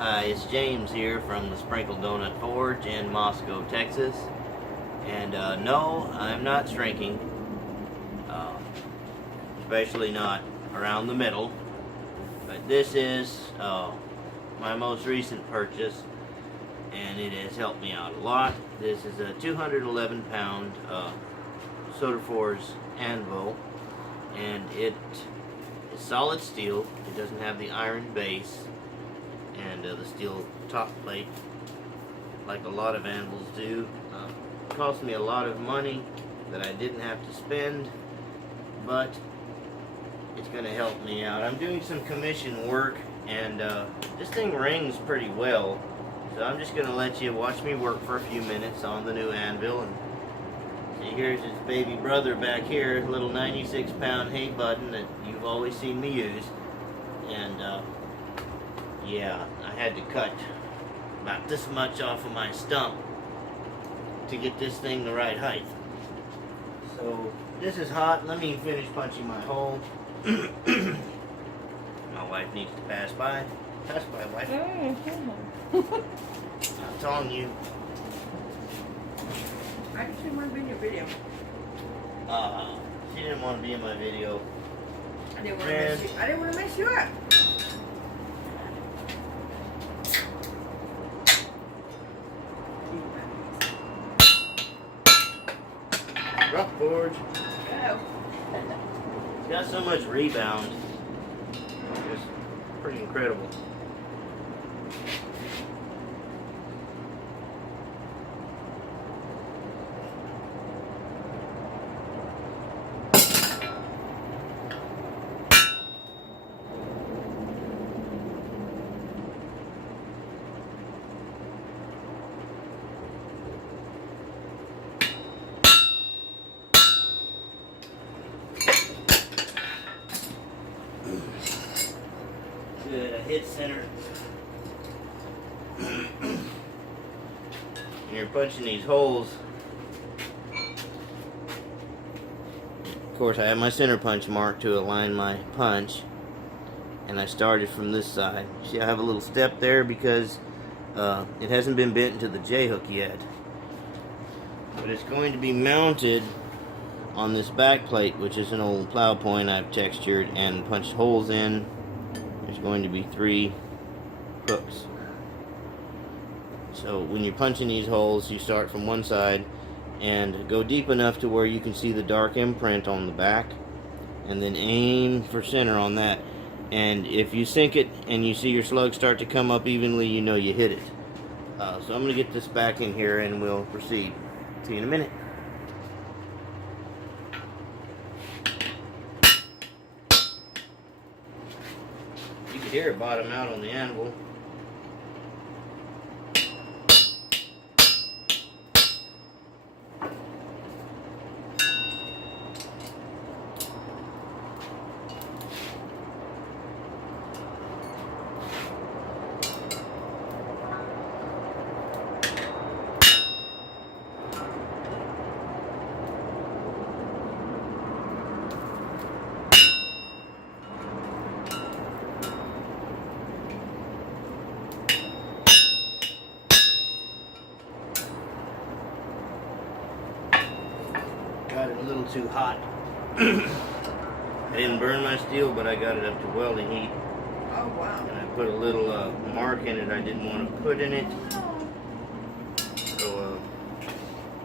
Hi, it's James here from the Sprinkle Donut Forge in Moscow, Texas. And no, I'm not shrinking, especially not around the middle. But this is my most recent purchase, and it has helped me out a lot. This is a 211 pound Soda Forge anvil, and it is solid steel. It doesn't have the iron base and the steel top plate like a lot of anvils do. It cost me a lot of money that I didn't have to spend, but it's going to help me out. I'm doing some commission work, and this thing rings pretty well, so I'm just going to let you watch me work for a few minutes on the new anvil. And see, here's his baby brother back here, a little 96 pound hay button that you've always seen me use. And yeah, I had to cut about this much off of my stump to get this thing the right height. So this is hot. Let me finish punching my hole. My wife needs to pass by. Pass by, wife. I'm telling you. I just didn't want to be in your video. She didn't want to be in my video. I didn't want to mess you up. Rough forge. Go. It's got so much rebound. It's pretty incredible. Good, I hit center. And you're punching these holes. Of course, I have my center punch mark to align my punch, and I started from this side. See, I have a little step there because it hasn't been bent into the J hook yet, but it's going to be mounted on this back plate, which is an old plow point I've textured and punched holes in. There's going to be 3 hooks. So when you're punching these holes, you start from one side and go deep enough to where you can see the dark imprint on the back, and then aim for center on that. And if you sink it and you see your slug start to come up evenly, you know you hit it. So I'm going to get this back in here and we'll proceed. See you in a minute. You can hear it bottom out on the anvil. Got it a little too hot. I didn't burn my steel, but I got it up to welding heat. Oh, wow. And I put a little mark in it I didn't want to put in it. So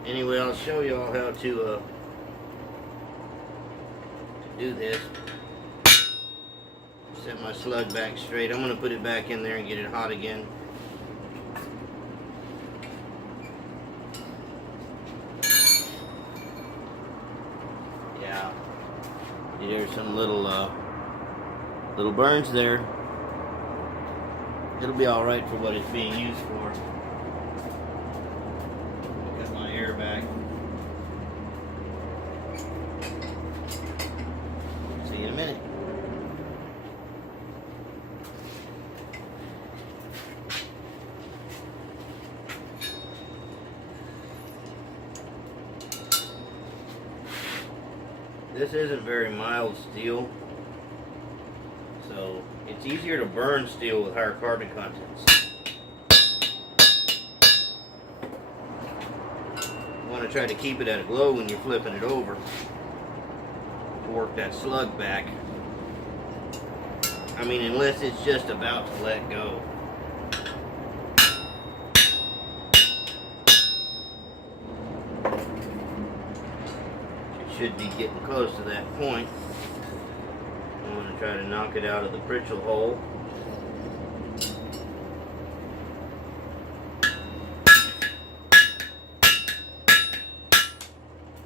anyway, I'll show you all how to do this. Set my slug back straight. I'm going to put it back in there and get it hot again. Yeah, there's some little burns there. It'll be all right for what it's being used for. Got my air back. See you in a minute. This isn't very mild steel, so it's easier to burn steel with higher carbon contents. want to try to keep it at a glow when you're flipping it over to work that slug back. I mean, unless it's just about to let go. It should be getting close to that point. I'm going to try to knock it out of the Pritchell hole.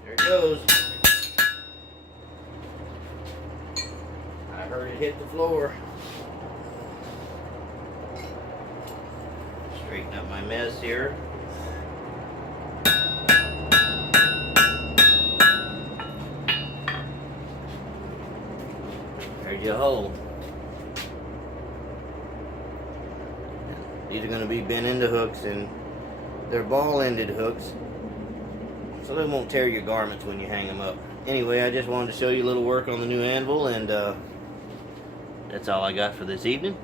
There it goes. I heard it hit the floor. Straighten up my mess here. There's your hole. These are going to be bent into hooks, and they're ball-ended hooks, so they won't tear your garments when you hang them up. Anyway, I just wanted to show you a little work on the new anvil, and that's all I got for this evening.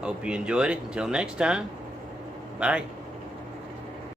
Hope you enjoyed it. Until next time, bye.